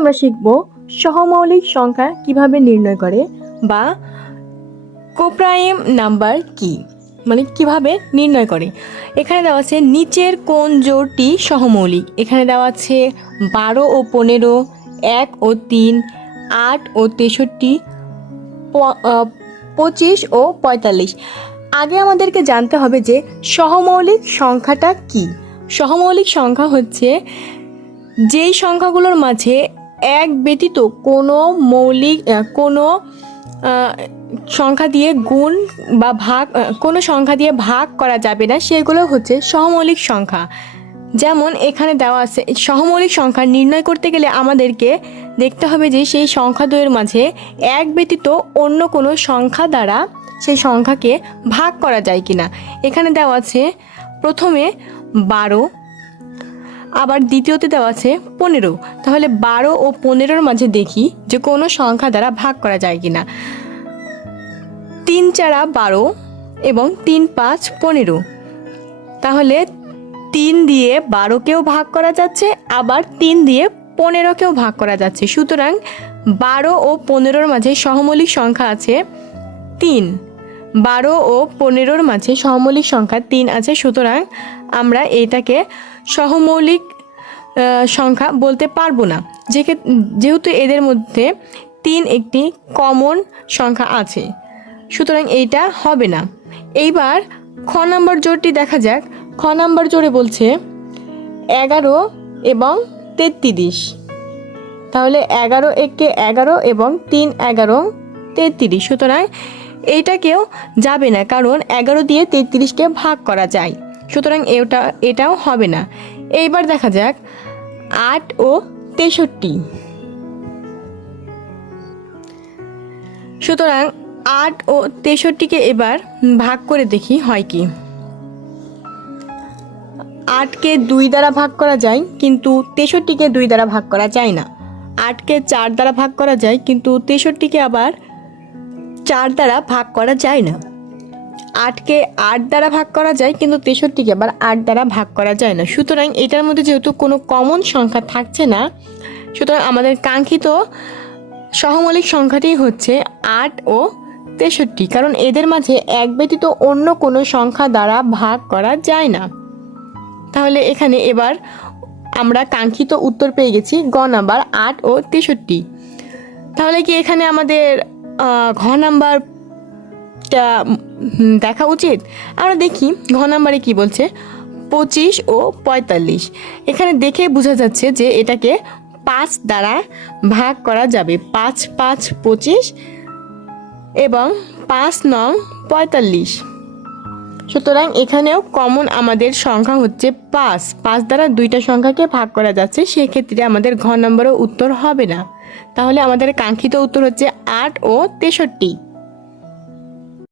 আমরা শিখব সহমৌলিক সংখ্যা কিভাবে নির্ণয় করে বা কোপ্রাইম নাম্বার কি, মানে কিভাবে নির্ণয় করে। এখানে দেওয়া আছে নিচের কোন জোড়টি সহমৌলিক। এখানে দেওয়া আছে 12 ও 15, 1 ও 3, 8 ও 63, 25 ও 45। আগে আমাদেরকে জানতে হবে যে সহমৌলিক সংখ্যাটা কি। সহমৌলিক সংখ্যা হচ্ছে যেই সংখ্যাগুলোর মাঝে এক ব্যতীত কোনো সংখ্যা দিয়ে গুণ বা ভাগ, কোনো সংখ্যা দিয়ে ভাগ করা যাবে না, সেগুলো হচ্ছে সহমৌলিক সংখ্যা। যেমন এখানে দেওয়া আছে সহমৌলিক সংখ্যা নির্ণয় করতে গেলে আমাদেরকে দেখতে হবে যে সেই সংখ্যা দ্বয়ের মাঝে এক ব্যতীত অন্য কোনো সংখ্যা দ্বারা সেই সংখ্যাকে ভাগ করা যায় কিনা। এখানে দেওয়া আছে প্রথমে 12, আবার দ্বিতীয়তে দেওয়া আছে 15। তাহলে 12 ও 15-র মাঝে দেখি যে কোনো সংখ্যা দ্বারা ভাগ করা যায় কিনা। 3 4 12 এবং 3 5 15। তাহলে 3 দিয়ে 12কেও ভাগ করা যাচ্ছে, আবার 3 দিয়ে 15কেও ভাগ করা যাচ্ছে। সুতরাং 12 ও 15-র মাঝে সহমৌলিক সংখ্যা আছে 3। 12 ও 15-র মাঝে সহমৌলিক সংখ্যা 3 আছে। সুতরাং আমরা এটাকে সহমৌলিক সংখ্যা বলতে পারবো না, যেহেতু এদের মধ্যে 3 একটি কমন সংখ্যা আছে। সুতরাং এইটা হবে না। এইবার খ নাম্বার জোড়টি দেখা যাক। খ নাম্বার জোড়ে বলছে 11 এবং 33। তাহলে 11 একে 11 এবং 3 11 33। সুতরাং এইটাকেও যাবে না, কারণ 11 দিয়ে 33কে ভাগ করা যায়। সুতরাং এটাও হবে না। এইবার দেখা যাক 8 ও 63। সুতরাং 8 ও 63কে এবার ভাগ করে দেখি হয় কি। 8কে 2 দ্বারা ভাগ করা যায়, কিন্তু 63কে 2 দ্বারা ভাগ করা যায় না। 8কে 4 দ্বারা ভাগ করা যায়, কিন্তু 63কে আবার 4 দ্বারা ভাগ করা যায় না। 8কে 8 দ্বারা ভাগ করা যায়, কিন্তু 63কে আবার 8 দ্বারা ভাগ করা যায় না। সুতরাং এটার মধ্যে যেহেতু কোনো কমন সংখ্যা থাকছে না, সুতরাং আমাদের কাঙ্ক্ষিত সহমৌলিক সংখ্যাটি হচ্ছে 8 ও 63, কারণ এদের মাঝে এক ব্যতীত অন্য কোনো সংখ্যা দ্বারা ভাগ করা যায় না। তাহলে এখানে এবার আমরা কাঙ্ক্ষিত উত্তর পেয়ে গেছি, গ নাম্বার 8 ও 63। তাহলে কি এখানে আমাদের ঘ নাম্বারটা দেখা উচিত? আমরা দেখি ঘ নাম্বারে কি বলছে। 25 ও 45। এখানে দেখে বোঝা যাচ্ছে যে এটাকে 5 দ্বারা ভাগ করা যাবে। 5 5 25 এবং 5 9 45। সুতরাং এখানেও কমন আমাদের সংখ্যা হচ্ছে 5। 5 দ্বারা দুইটা সংখ্যাকে ভাগ করা যাচ্ছে, সেক্ষেত্রে আমাদের ঘ নম্বরও উত্তর হবে না। তাহলে আমাদের কাঙ্ক্ষিত উত্তর হচ্ছে 8 ও 63।